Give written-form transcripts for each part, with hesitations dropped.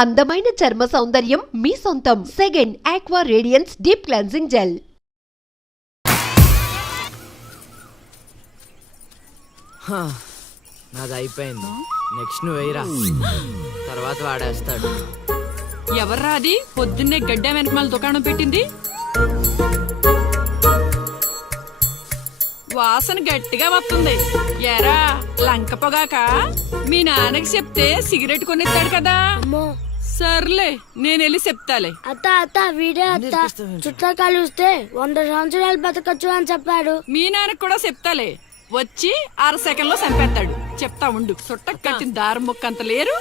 అందమైన చర్మ సౌందర్యం మీ సొంతం. Second aqua radiance deep cleansing gel. నాది అయిపోయింది. నెక్స్ట్ నువ్వు వేయరా, తర్వాత వాడేస్తాడు. ఎవర్రా అది పొద్దున్నే గడ్డ వెనకమాల దుకాణం పెట్టింది? వాసన గట్టిగా వస్తుంది. ఎరా లంక పొగాక? మీ నాన్నకి చెప్తే సిగరెట్ కొనిస్తాడు కదా. సర్లే నేను వెళ్ళి చెప్తాలే. అత్త వీడే అత్త చుట్టా కలిస్తే 100 సంవత్సరాలు బతకచ్చు అని చెప్పాడు. మీ నాన్నకి కూడా చెప్తాలే, వచ్చి 6 సెకండ్లో చంపేస్తాడు. చెప్తా ఉండు. సుట్ట కట్టిన దారి ముక్క అంత లేరు.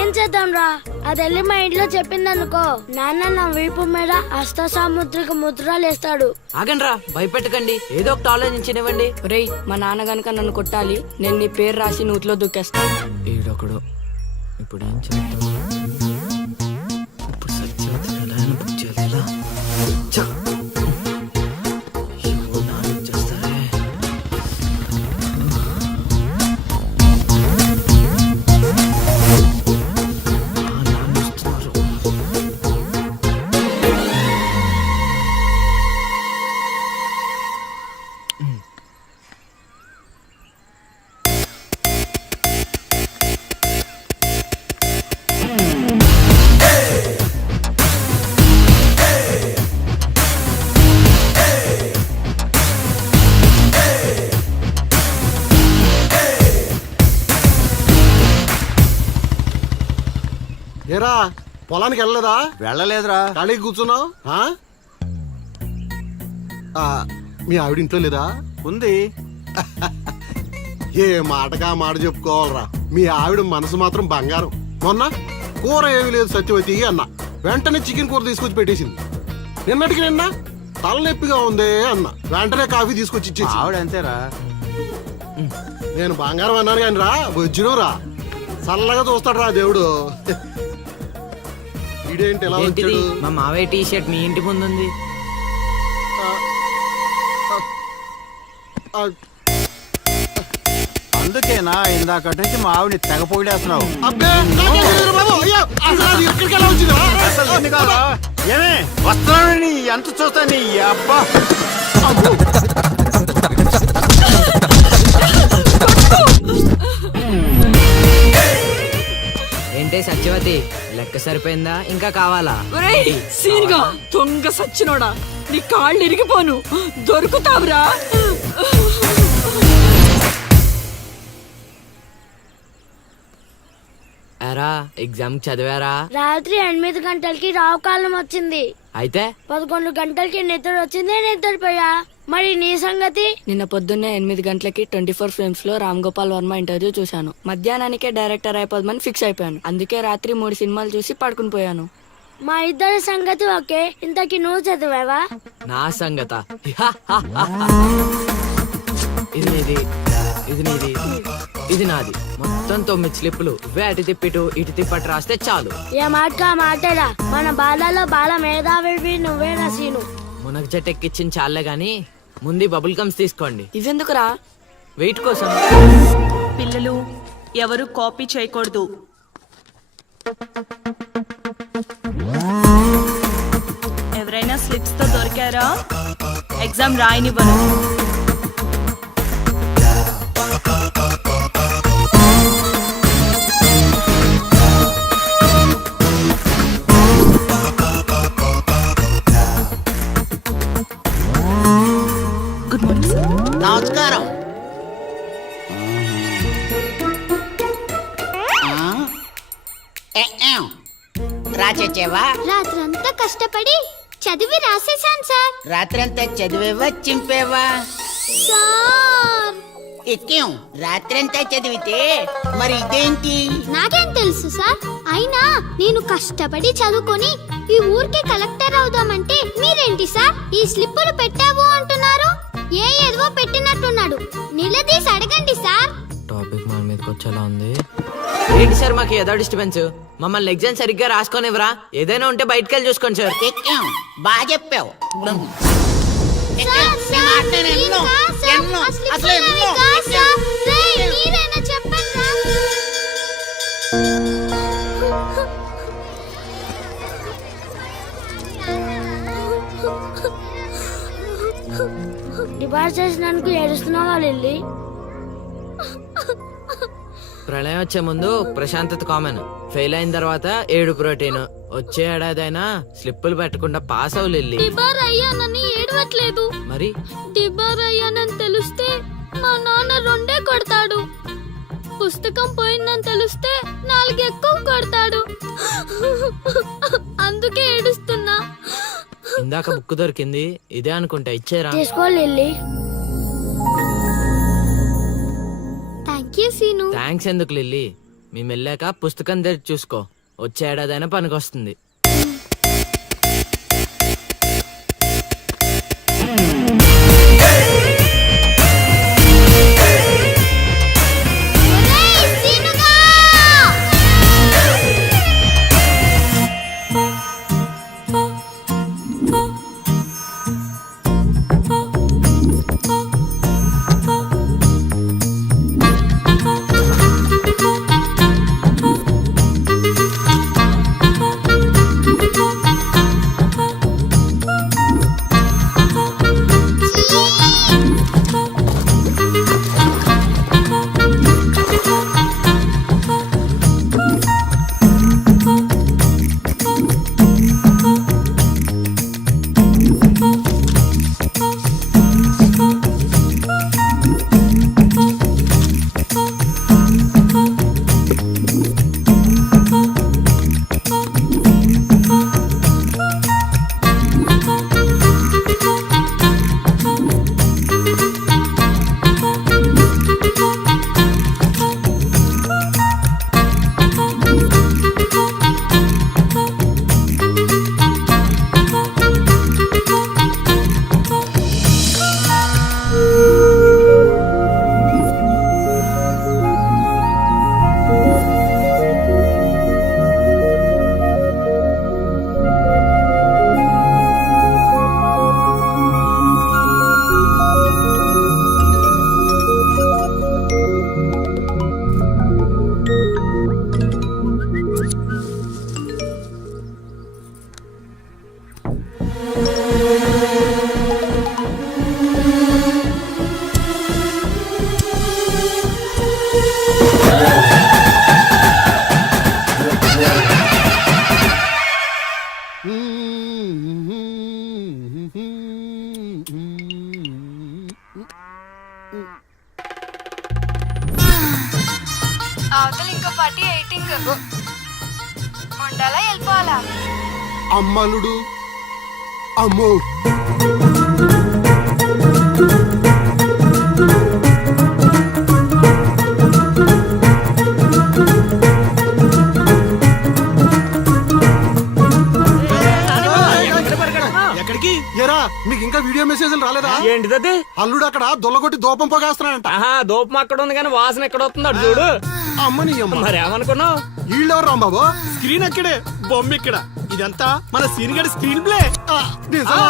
ఏం చేద్దాంరా? అది వెళ్ళి మా ఇంట్లో చెప్పిందనుకో, నాన్న నా వీపు మీద హస్త సాముద్రిక ముద్రలు వేస్తాడు. ఆగండ్రా, భయపెట్టకండి, ఏదో ఒకటి ఆలోచించనివ్వండి. రేయ్, మా నాన్న గనక నన్ను కొట్టాలి, నేను నీ పేరు రాసి నూతిలో దూకేస్తాను. ఈడొకడు. ఇప్పుడు ఏం చేద్దాం? ఇప్పుడు సత్యవతి ఎలా బుక్ చేయాలి? ఏరా పొలానికి వెళ్ళలేదా? వెళ్ళలేదురా. ఖాళీ కూర్చున్నావు? మీ ఆవిడ ఇంట్లో లేదా? ఉంది. ఏ మాటగా మాట చెప్పుకోవాలరా, మీ ఆవిడ మనసు మాత్రం బంగారం. మొన్న కూర ఏమీ లేదు సత్యవతి అన్న, వెంటనే చికెన్ కూర తీసుకొచ్చి పెట్టేసింది. నిన్నటికి నిన్న తలనొప్పిగా ఉంది అన్న, వెంటనే కాఫీ తీసుకొచ్చి ఇచ్చేసి. ఆవిడ అంతేరా. నేను బంగారం అన్నాను కానీ రా వజ్రం రా, చల్లగా చూస్తాడు రా దేవుడు. ఇదేంటి ఎలా వచ్చాడు? మా మావయ్య టీ షర్ట్ మీ ఇంటి ముందు ఉంది. అందుకేనా ఇందాక నుంచి మా ఆవిడని తెగ పొగిడేస్తున్నావు? ఏమే వస్తున్నాను, ఎంత చూస్తాను అబ్బా. ఏంటే సత్యవతి, లెక్క సరిపోయిందా? ఇంకా కావాలా? సీన్గా దొంగ సచ్చినోడా, నీ కాళ్ళు ఇరిగిపోను, దొరుకుతావురా. ఎరా ఎగ్జామ్ చదివారా? రాత్రి 8 గంటలకి రావుకాలం వచ్చింది. అయితే 11 గంటలకి నిద్ర వచ్చింది, నిద్రపోయా. మరి నీ సంగతి? నిన్న పొద్దున్నే 8 గంటలకి 24 ఫిల్మ్స్ లో రామ్ గోపాల్ వర్మ ఇంటర్వ్యూ చూశాను. మధ్యాహ్నానికే డైరెక్టర్ అయిపోదామని ఫిక్స్ అయిపోయాను. అందుకే రాత్రి 3 సినిమాలు చూసి పడుకుని పోయాను. మా ఇద్దరి సంగతి ఓకే. ఇంతకి నువ్వు చదివావా? నా సంగత ఇది నీది, ఇది నీది, ఇది నాది. మొత్తం 9 స్లిప్పులు. అటు తిప్పిటు ఇటు తిప్పటి రాస్తే చాలు. ఏ మాట మాటరా, మన బాలలో బాల మేధావి నువ్వే రసీను. మునగ చెట్టు ఎక్కిచ్చిన చాలే గాని ముందు బబుల్ గమ్స్ తీసుకోండి. ఇవెందుకురా? వెయిట్ కోసం. పిల్లలు ఎవరు కాపీ చేయకూడదు. ఎవరైనా స్లిప్స్ తో దొరికారా? ఎగ్జామ్ రాయనివ్వను. Good morning sir. నమస్కారం. రాచేవా? రాత్రంతా కష్టపడి చదివి రాసేసాను సార్. రాత్రంతా చదివేవా చింపేవా? సార్ ఎక్కేం రాత్రంతా చదివితే మరి ఇదేంటి? నాకేం తెలుసు సార్. అయినా నేను కష్టపడి చదువుకొని ఈ ఊరికి కలెక్టర్ అవుదామంటే మీరేంటి సార్ ఈ స్లిప్పులు పెట్టావు అంటున్నారు? ఏదో పెట్టినట్టున్నాడు. నిలదీసి అడగండి సార్. టాపిక్ మన మీదకి వచ్చేలా ఉంది. ఏంటి సార్ మాకు ఏదో డిస్టర్బెన్స్? మమ్మల్ని ఎగ్జామ్ సరిగ్గా రాసుకొనివ్వరా? ఏదైనా ఉంటే బయటకు వెళ్ళి చూసుకోండి సార్. ఎక్కేం బాగా చెప్పావు. చెప్పండి. అలా చేసినందుకు ఏడుస్తున్నావా లిల్లీ? ప్రళయం వచ్చే ముందు ప్రశాంతత కామన్. ఫెయిల్ అయిన తర్వాత ఏడు ప్రోటీన్. వచ్చే ఏడాదైనా స్లిప్పులు పెట్టకుండా పాస్ అవ్వు లిల్లీ. డిబార్ అయ్యానని ఏడవట్లేదు. మరి డిబార్ అయ్యానని తెలిస్తే మా నాన్న రెండే కొడతాడు. పుస్తకం పోయిందని తెలిస్తే 4 ఎక్కువ కొడతాడు. అందుకే ఏడుస్తున్నా. ఇందాక బుక్ దొరికింది, ఇదే అనుకుంటా. ఇచ్చేరా. తీసుకో Lilly. Thank you Seenu. Thanks ఎందుకు లిల్లీ? మేము వెళ్ళాక పుస్తకం తెరిచి చూసుకో. వచ్చే ఏడాదైనా పనికొస్తుంది. ఒరేయ్ సీనుగా! అవతల ఇంకో పార్టీ ఎయిటింగ్ ఉండాలా వెళ్ళిపోవాలా? అమ్మలుడు అమ్మో. ఎక్కడికి? ఏరా మీకు ఇంకా వీడియో మెసేజ్లు రాలేదా? ఏంటిది? అల్లుడు అక్కడ దొల్లగొట్టి దూపం పోగేస్తున్నాడంట. ఆహా, దూపం అక్కడ ఉంది కానీ వాసన ఎక్కడ వస్తుంది అటు చూడు. అమ్మని అమ్మ. మరి ఏమనుకున్నావు? వీళ్ళెవరు రాంబాబు? స్క్రీన్ అక్కడే, బొమ్మ ఇక్కడ. ఇదంతా మన సీన్ గడి స్క్రీన్ ప్లే. నిజమా?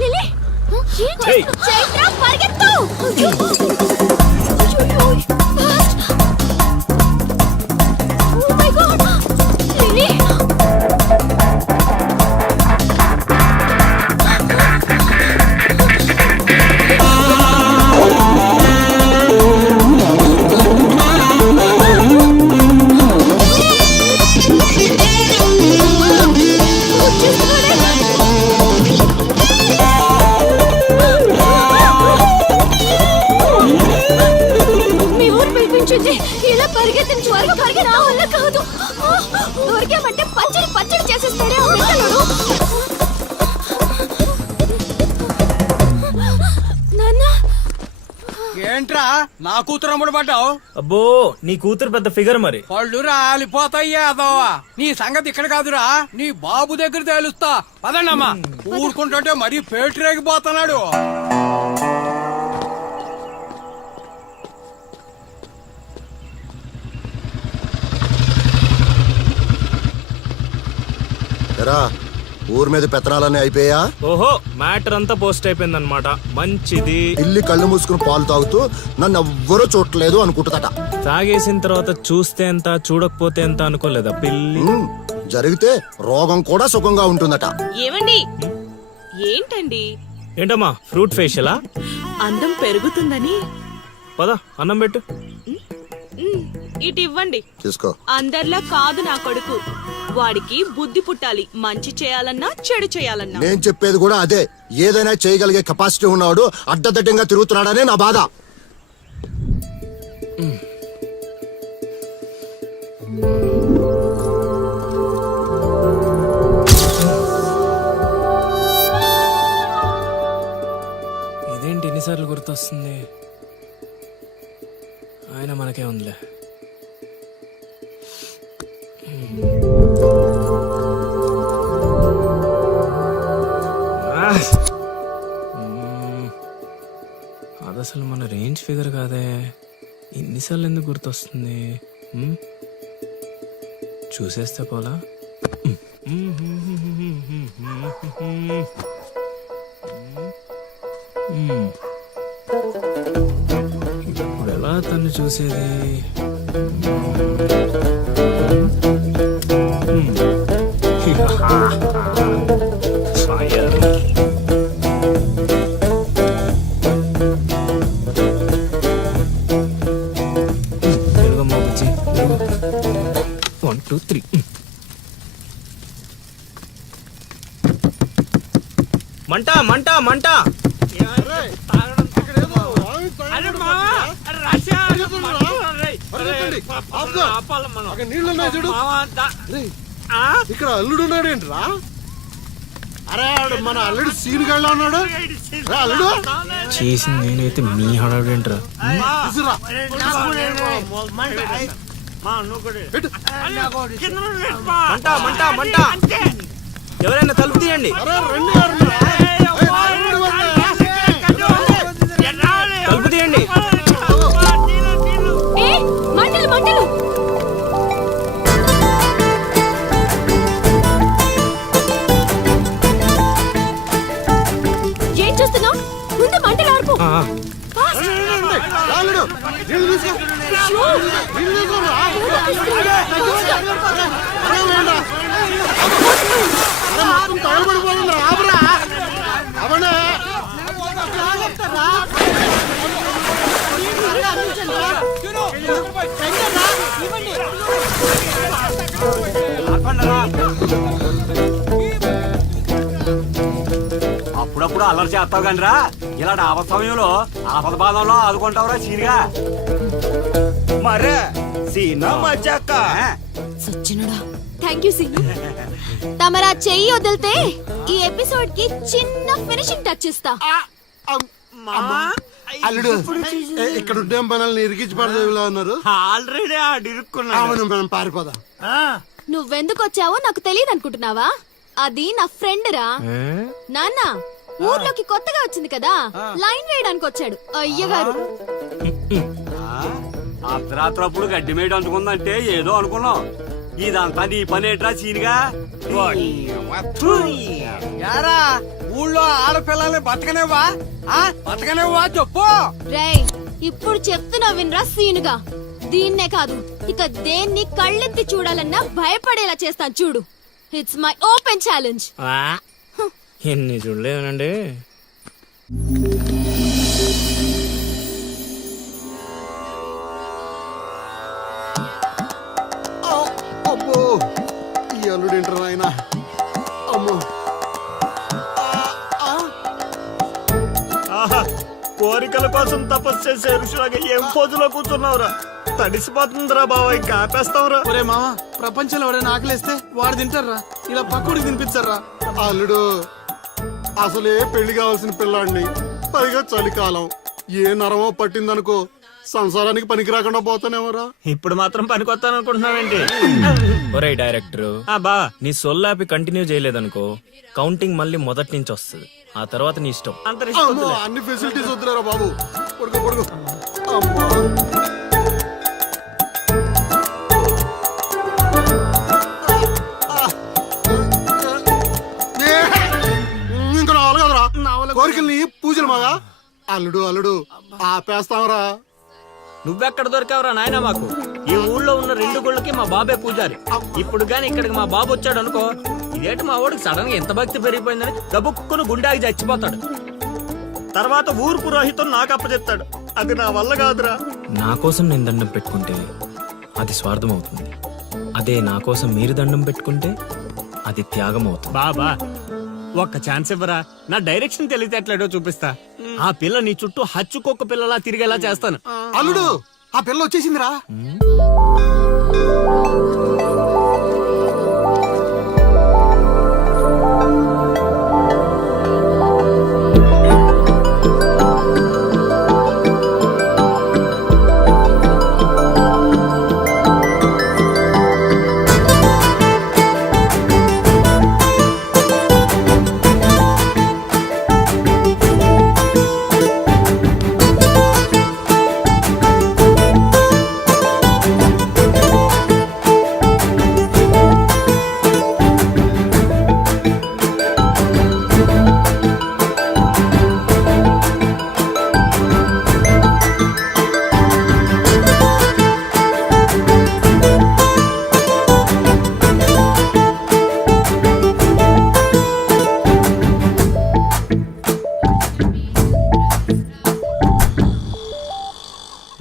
లిల్లీ ఏం చేస్తున్నావ్? చైత్ర పరిగెత్తు. Oh my God Lily. మీ ఊరు పిలిపించింది. ఇలా పరిగెత్తించి వరకు పరిగె నా వల్ల కాదు. దొరికామంటే పచ్చడి పచ్చడి చేసేస్తాడే ఆ పిల్లలు. నాన్న ఏంట్రా నా కూతురు అమ్ముడు పడ్డావు? అబ్బో నీ కూతురు పెద్ద ఫిగర్ మరి. పళ్ళు రాలిపోతాయ్యా అదోవా. నీ సంగతి ఇక్కడ కాదురా, నీ బాబు దగ్గర తేలుస్తా. పదండమ్మా. ఊరుకుంటుంటే మరీ పేటరేగిపోతున్నాడు. ఊరి మీద పెత్తనాలన్నీ అయిపోయా? ఓహో మ్యాటర్ అంతా పోస్ట్ అయిపోయింది అనమాట. మంచిది. ఇల్లి కళ్ళు మూసుకుని పాలు తాగుతూ నన్ను ఎవ్వరూ చూడలేదు అనుకుంటుందట. తాగేసిన తర్వాత చూస్తే ఎంత చూడకపోతే ఎంత అనుకోలేదా పిల్లి? జరిగితే రోగం కూడా సుఖంగా ఉంటుందట. ఏమండి ఏంటండి ఏంటమ్మా ఫ్రూట్ ఫేషియలా? అందం పెరుగుతుందని. పద అన్నం పెట్టు. ఇటు ఇవ్వండి. తీసుకో. అందరిలా కాదు నా కొడుకు. వాడికి బుద్ధి పుట్టాలి, మంచి చేయాలన్నా చెడు చేయాలన్నా. నేను చెప్పేది కూడా అదే. ఏదైనా చేయగలిగే కెపాసిటీ ఉన్నవాడు అడ్డదడ్డంగా తిరుగుతున్నాడనే నా బాధ. ఇదేంటి ఎన్నిసార్లు గుర్తొస్తుంది? ఆయన మనకే ఉందిలే. అది అసలు మన రేంజ్ ఫిగర్ కాదే. ఇన్నిసార్లు ఎందుకు గుర్తొస్తుంది? చూసేస్తే పోలా. ఇప్పుడు ఎలా తను చూసేది? ఫైర్. తెలుగమ్మ బుజ్జి. 1 2 3. మంట మంట మంట. ఇక్కడ అల్లుడు ఉన్నాడు ఏంట్రా? అరే మన అల్లుడు సీన్ గళ్ళ ఉన్నాడు. అల్లుడు చేసింది నేనైతే మీ హడావిడేంట్రా? మంట మంట మంట. ఎవరైనా తలుపు తీయండి. తలుపు తీయండి. మంటలు మంటలు. ఏం చూస్తున్నావు? ముందు మంటలు ఆర్పు. తగలబడిపోతుంది. ఆపరా అవనే. అప్పుడప్పుడు అల్లరి చేస్తావు కానీ రా, ఇలాంటి ఆపద సమయంలో ఆపద బాధంలో ఆదుకుంటావురా సీనిగా. మరే సీనా మజాక. సచ్చినుడా. Thank you Seenu. తమరా చెయ్యి వదిలితే ఈ ఎపిసోడ్ కి చిన్న ఫినిషింగ్ టచ్ ఇస్తా. అల్లుడు ఇక్కడ ఉంటే మనల్ని ఇరికించి పడదేవిలా ఉన్నారు. ఆల్రెడీ ఆడిరుక్కున్నా. అవును మనం పారిపోదాం. నువ్వెందుకు వచ్చావో నాకు తెలియదు అనుకుంటున్నావా? అది నా ఫ్రెండ్ రా. నాన్న ఊర్లోకి కొత్తగా వచ్చింది కదా, లైన్ వేయడానికి వచ్చాడు అయ్యగారు. అర్ధరాత్రప్పుడు గడ్డి మేడ అందుకుందంటే ఏదో అనుకున్నాం. ఇదంతా నీ పని ఏట్రా సీనిగా? యారా ఊళ్ళో ఆడపిల్లల్ని బతకనేవా? బతకనేవా చెప్పు. రేయ్ ఇప్పుడు చెప్తున్నా వినరా సీనుగా. దీన్నే కాదు ఇక దేన్ని కళ్ళెత్తి చూడాలన్నా భయపడేలా చేస్తాను చూడు. It's my open challenge. ఎన్ని చూడలేదనండి. అబ్బో ఈ అల్లుడు ఏంటారు ఆయన? అమ్మో కోరికల కోసం తపస్సు చేసే ఋషులాగా ఏం పోజులో కూర్చున్నావురా? తడిసిపోతుందిరా బావ, ఇంకా ఆపేస్తావురా. ఒరే మామ, ప్రపంచంలో ఎవరైనా ఆకలిస్తే వాడు తింటారా? ఇలా పక్కడికి తినిపించారా? అల్లుడు అసలే పెళ్లి కావాల్సిన పిల్లాడిని, పైగా చలికాలం. ఏ నరమో పట్టిందనుకో సంసారానికి పనికి రాకుండా పోతానేమరా. ఇప్పుడు మాత్రం పనికొత్తాను అనుకుంటున్నావేంటి? ఒరే డైరెక్టర్, బా నీ సొల్లాపి కంటిన్యూ చేయలేదనుకో కౌంటింగ్ మళ్ళీ మొదటి నుంచి వస్తుంది. ఆ తర్వాత నీ ఇష్టం. అమ్మో, అన్ని ఫెసిలిటీస్ వద్దులేరా బాబు. పడుకో పడుకో. అమ్మా ఇంకా నాలుగు కదరా కోరికల్ని పూజలు మాగా. అల్లుడు అల్లుడు ఆపేస్తావరా. నువ్వెక్కడ దొరికావురా నాయనా మాకు? ఈ ఊళ్ళో ఉన్న 2 గుళ్ళకి మా బాబే పూజారి. ఇప్పుడు గాని ఇక్కడికి మా బాబు వచ్చాడు అనుకో, ఇదేంటి మా వాడికి సడన్ గా ఎంత భక్తి పెరిగిపోయిందని గబుక్కును గుండాకి చచ్చిపోతాడు. తర్వాత ఊరు పురోహితం నాకు అప్పచెప్తాడు. అది నా వల్ల కాదురా. నా కోసం నేను దండం పెట్టుకుంటే అది స్వార్థం అవుతుంది. అదే నా కోసం మీరు దండం పెట్టుకుంటే అది త్యాగం అవుతుంది. బాబా ఒక్క ఛాన్స్ ఇవ్వరా, నా డైరెక్షన్ తెలివితేటలేడో చూపిస్తా. ఆ పిల్ల నీ చుట్టూ హచ్చుకొక్క పిల్లలా తిరిగేలా చేస్తాను. అల్లుడు ఆ పిల్ల వచ్చేసిందిరా.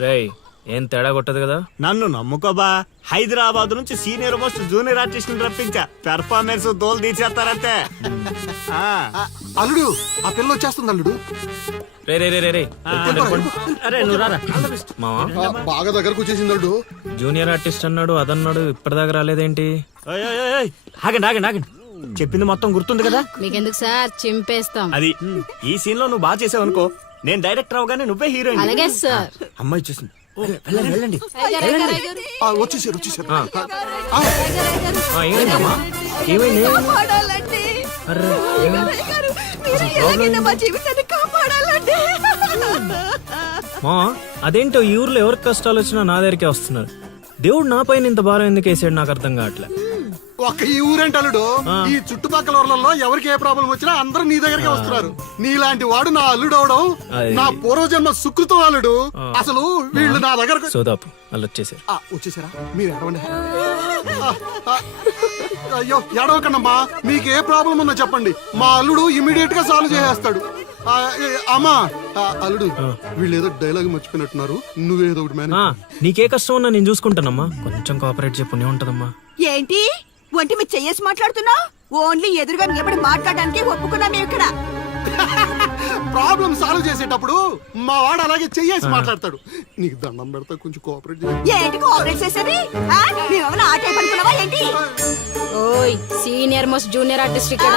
రేయ్, ఏం తేడా కొట్టదు కదా? నన్ను నమ్ముకోబా, హైదరాబాద్ నుంచి సీనియర్ మోస్ట్ జూనియర్ ఆర్టిస్ట్ రప్పించా. పెర్ఫార్మెన్స్ దోలు తీసేస్తారంతే. అల్లుడు ఆ పిల్ల వచ్చేస్తుంది అల్లుడు. రే రే రే రే రే అరే నువ్వు రారా. మావా, బాగా దగ్గరకు వచ్చేసింది అల్లుడు. జూనియర్ ఆర్టిస్ట్ అన్నాడు అదన్నాడు, ఇప్పటిదాకా రాలేదేంటి? ఓయ్, ఓయ్, ఓయ్, ఓయ్. ఆగండి ఆగండి ఆగండి, చెప్పింది మొత్తం గుర్తుంది కదా? మీకెందుకు సార్, చింపేస్తాం. అది ఈ సీన్ లో నువ్వు బాగా చేసావు అనుకో, నేను డైరెక్టర్ అవగానే నువ్వే హీరోయిన్. అలాగే సార్. అమ్మాయి చూసింది. వెళ్ళండి వెళ్ళండి. వచ్చేసారు వచ్చేసారు. ఏమైందమ్మా? ఏమైంది? అర్రే, మా అదేంటో ఈ ఊర్లో ఎవరికి కష్టాలు వచ్చినా నా దగ్గరికే వస్తున్నారు. దేవుడు నా పైన ఇంత భారం ఎందుకు వేసాడు నాకు అర్థం కావట్లే. ఒక్క ఈ ఊరేంటి అల్లుడు, ఈ చుట్టుపక్కల ఊర్లలో ఎవరికి ఏ ప్రాబ్లం వచ్చినా అందరూ నీ దగ్గరికి వస్తున్నారు. నీలాంటి వాడు నా అల్లుడు అవడం నా పూర్వజన్మ సుకృతం అల్లుడు. అసలు వీళ్ళు నా దగ్గర సోదాపు వాళ్ళు వచ్చేసారు. వచ్చేసారా? మీరు ఎడవండి. అయ్యో ఎడవకండమ్మా, మీకు ఏ ప్రాబ్లం ఉన్నా చెప్పండి, మా అల్లుడు ఇమీడియట్ గా సాల్వ్ చేసేస్తాడు. అమ్మా అల్లుడు, వీళ్ళు ఏదో డైలాగ్ మర్చిపోయినట్టున్నారు, నువ్వేదో ఒకటి మేనేజ్. నీకే కష్టం ఉన్నా నేను చూసుకుంటానమ్మా, కొంచెం కోఆపరేట్ చెప్పునే ఉంటదమ్మా. ఏంటి ఒంటి మీద చెయ్యేసి మాట్లాడుతున్నావు? ఓన్లీ ఎదురుగా నిలబడి మాట్లాడడానికి ఒప్పుకున్నా మేము ఇక్కడ. ప్రాబ్లం సాల్వ్ చేసేటప్పుడు మా వాడు అలాగే చెయ్యేసి మాట్లాడతాడు. నీకు దండం పెడతా, కొంచెం కోఆపరేట్ చేయి. ఏంటి కోఆపరేట్ చేసేది? మేమేమైనా ఆట అనుకున్నావా ఏంటి? ఓయ్, సీనియర్ మోస్ట్ జూనియర్ ఆర్టిస్ట్ ఇక్కడ.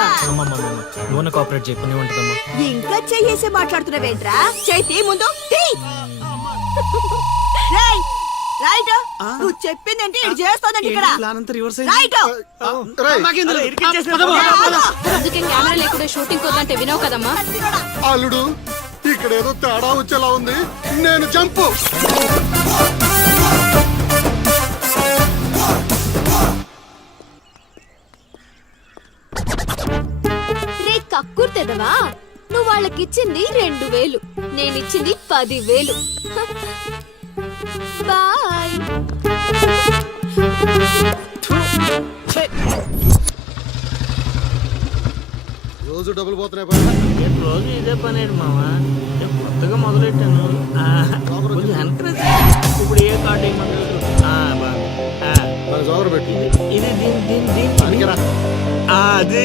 నువ్వు కోఆపరేట్ చెప్పునే ఉంటదమ్మా. ఇంకా చెయ్యేసి మాట్లాడుతున్నావేంట్రా? చేతి ముందు రేయ్, రైట్. నువ్వు చెప్పిందంటే ఇది చేస్తానండి ఇక్కడ. రైట్. అందుకే కెమెరా లేకుండా షూటింగ్ వద్దంటే వినవు కదమ్మా. అల్లుడు, ఇక్కడ ఏదో తేడా వచ్చేలా ఉంది, నేను జంపు. రే కక్కుర్తెదవా, నువ్వు వాళ్ళకిచ్చింది 2000, నేనిచ్చింది 10,000. బాయ్. రోజు డబ్బులు పోతున్నాయి. రోజు ఇదే పని మావా, కొత్తగా మొదలెట్టాను. ఇప్పుడు ఏ కార్డు ఇది అది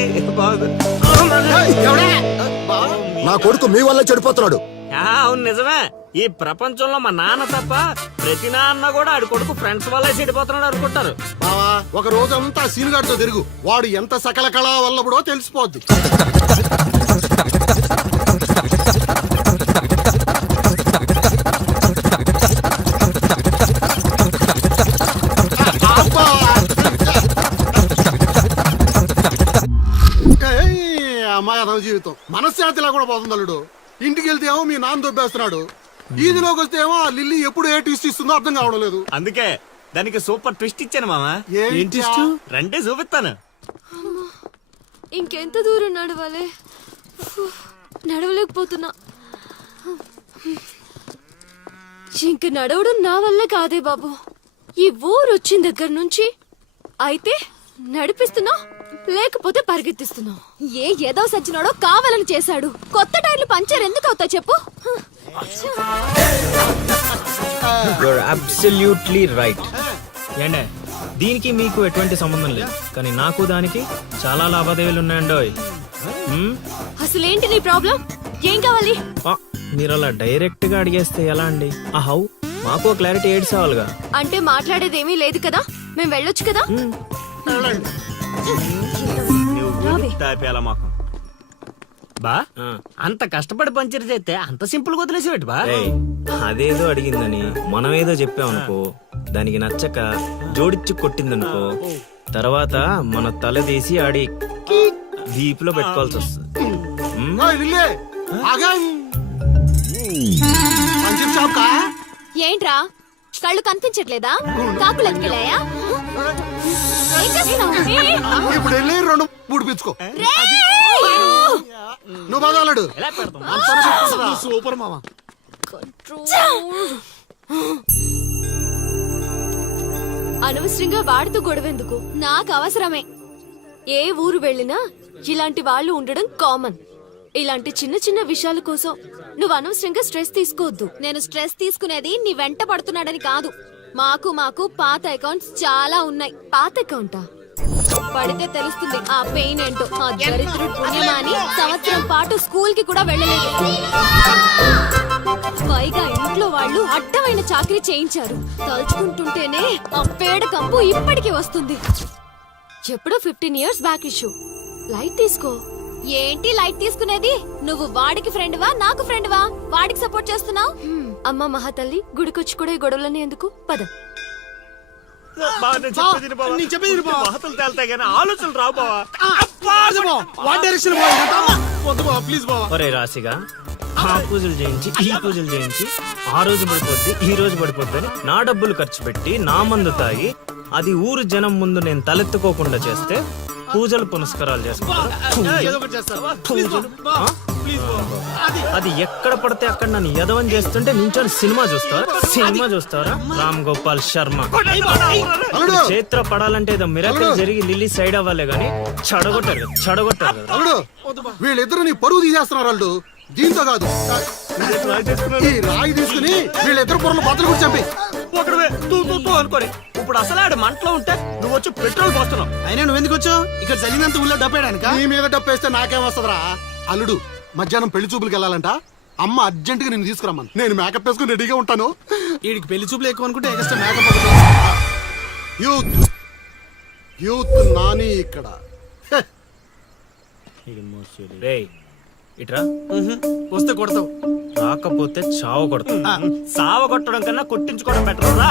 నా కొడుకు మీ వల్ల చెడిపోతున్నాడు. అవును నిజమే. ఈ ప్రపంచంలో మా నాన్న తప్ప ప్రతి నాన్న కూడా ఆడి కొడుకు ఫ్రెండ్స్ వల్లే చెడిపోతున్నాడు అనుకుంటారు. బావా, ఒక రోజంతా సీనుగాడితో తిరుగు, వాడు ఎంత సకల కళా వల్లబడో తెలిసిపోద్ది. అమ్మాయి అదవ జీవితం మనశ్శాంతిలా కూడా పోతుంది అల్లుడు. ఇంటికి వెళ్తే ఏమో మీ నాన్న దొబ్బేస్తున్నాడు, ఈదిలోకి వస్తే ఏమో ఆ లిల్లీ ఎప్పుడు ఏ ట్విస్ట్ ఇస్తుందో అర్థం కావడం లేదు. అందుకే దానికి సూపర్ ట్విస్ట్ ఇచ్చాను మామా. రండి చూపిస్తాను. ఇంకెంత దూరం నడవాలి? నడవలేకపోతున్నా. ఇంక నడవడం నా వల్ల కాదే బాబు. ఈ ఊరు వచ్చిన దగ్గర నుంచి అయితే నడిపిస్తున్నా, లేకపోతే పరిగెత్తిస్తున్నా. ఏదో సచ్చినాడో కావాలని చేశాడు. కొత్త టైర్లు టైర్లు పంచర్ ఎందుకు అవుతాయి చెప్పు? Your absolutely right. ఏండే దీనికి మీకు ఎటువంటి సంబంధం లేదు, కానీ నాకు దానికి చాలా లావాదేవీలు ఉన్నాయండోయ్. అసలేంటి నీ ప్రాబ్లం? ఏం కావాలి? మీరు అలా డైరెక్ట్ గా అడిగేస్తే ఎలా అండి? ఆ హౌ మాకు క్లారిటీ ఏడ్చావాలిగా. అంటే మాట్లాడేదేమీ లేదు కదా, మేము వెళ్ళొచ్చు కదా. మాకు బా అంత కష్టపడి పంచర్ చేస్తే అంత సింపుల్ గా వదిలేసేవాటి బా. ఏయ్, అదేదో అడిగిందని మనం ఏదో చెప్పామనుకో, దానికి నచ్చక జోడిచ్చి కొట్టిందనుకో, తర్వాత మన తల తీసి ఆడి దీపులో పెట్టుకోవాల్సి వస్తుంది. ఏంట్రా కళ్ళు కనిపించట్లేదా? కాకులు ఎత్తుకెళ్ళాయా? ఏం చేస్తున్నావ్? ఇప్పుడు వెళ్ళి 2 పిచ్చుకో. నువ్వు బాగాలడు సూపర్ మామ. అనవసరంగా వాడితో గొడవెందుకు? నాకు అవసరమే. ఏ ఊరు వెళ్ళినా ఇలాంటి వాళ్ళు ఉండడం కామన్. ఇలాంటి చిన్న చిన్న విషయాల కోసం నువ్వు అనవసరంగా స్ట్రెస్ తీసుకోవద్దు. నేను స్ట్రెస్ తీసుకునేది నీ వెంట పడుతున్నాడని కాదు. మాకు పాత అకౌంట్స్ చాలా ఉన్నాయి. పాత అకౌంటా? పడితే తెలుస్తుంది ఆ పెయిన్ ఏంటో. ఆ దరిద్రుడు పుణ్యమాని సంవత్సరం పాటు స్కూల్ కి కూడా వెళ్ళలేదు. పైగా ఇంట్లో వాళ్ళు అడ్డమైన చాకరీ చేయించారు. తలుచుకుంటుంటేనే ఆ పేడ కంపు ఇప్పటికీ వస్తుంది. ఎప్పుడో 15 years బ్యాక్ ఇష్యూ. లైట్ తీసుకో. ఏంటి లైట్ తీసుకునేది? నువ్వు వాడికి ఫ్రెండ్వా నాకు ఫ్రెండ్వా? వాడికి సపోర్ట్ చేస్తున్నావు? అమ్మ మహాతల్లి, గుడికొచ్చి కూడా ఈ గొడవలని ఎందుకు? పద. వార్తలు తేలుతాయి కానీ ఆలోచనలు రావు బావా. ఒరే రాశిగా, ఆ పూజలు చేయించి ఈ పూజలు చేయించి ఆ రోజు పడిపోద్ది ఈ రోజు పడిపోద్ది అని నా డబ్బులు ఖర్చు పెట్టి నా మందు తాగి అది ఊరు జనం ముందు నేను తలెత్తుకోకుండా చేస్తే పూజలు పునస్కారాలు చేసుకుంటారు. అది ఎక్కడ పడితే అక్కడ నన్ను యదవం చేస్తుంటే నించొని సినిమా చూస్తారా? రామ్ గోపాల్ శర్మ చేత్ర పడాలంటే ఏదో మిరాకిల్ జరిగి లిల్లీ సైడ్ అవ్వాలే గాని చెడగొట్టారు కదా. వీళ్ళిద్దరు నీ పరువు తీసేస్తున్నారు. వాళ్ళు దీంతో కాదు, ఈ రాయి తీసుకుని వీళ్ళిద్దరు పొరలు బద్దలు కూడా చంపి అనుకోని ఇప్పుడు అసలు ఆడు మంటలో ఉంటే నువ్వు వచ్చి పెట్రోల్ పోస్తున్నావు. అయినా నువ్వు ఎందుకు వచ్చావు? ఇక్కడ జరిగినంత ఊళ్ళో డబ్బేయడానిక? నీ మీద డప్పేస్తే నాకేం వస్తుందిరా? అల్లుడు మధ్యాహ్నం పెళ్లి చూపులకు వెళ్ళాలంట. అమ్మ అర్జెంట్ గా నేను తీసుకురమ్మను. నేను మేకప్ వేసుకుని రెడీగా ఉంటాను. వీడికి పెళ్లి చూపులు ఎక్కువ అనుకుంటే ఎక్స్ట్రా మేకప్. యూత్ నాని ఇక్కడ. రేయ్ ఇట్రా. వస్తే కొడతావు, రాకపోతే చావు కొడతా. సావ కొట్టడం కన్నా కొట్టించుకోవడం బెటర్ రా.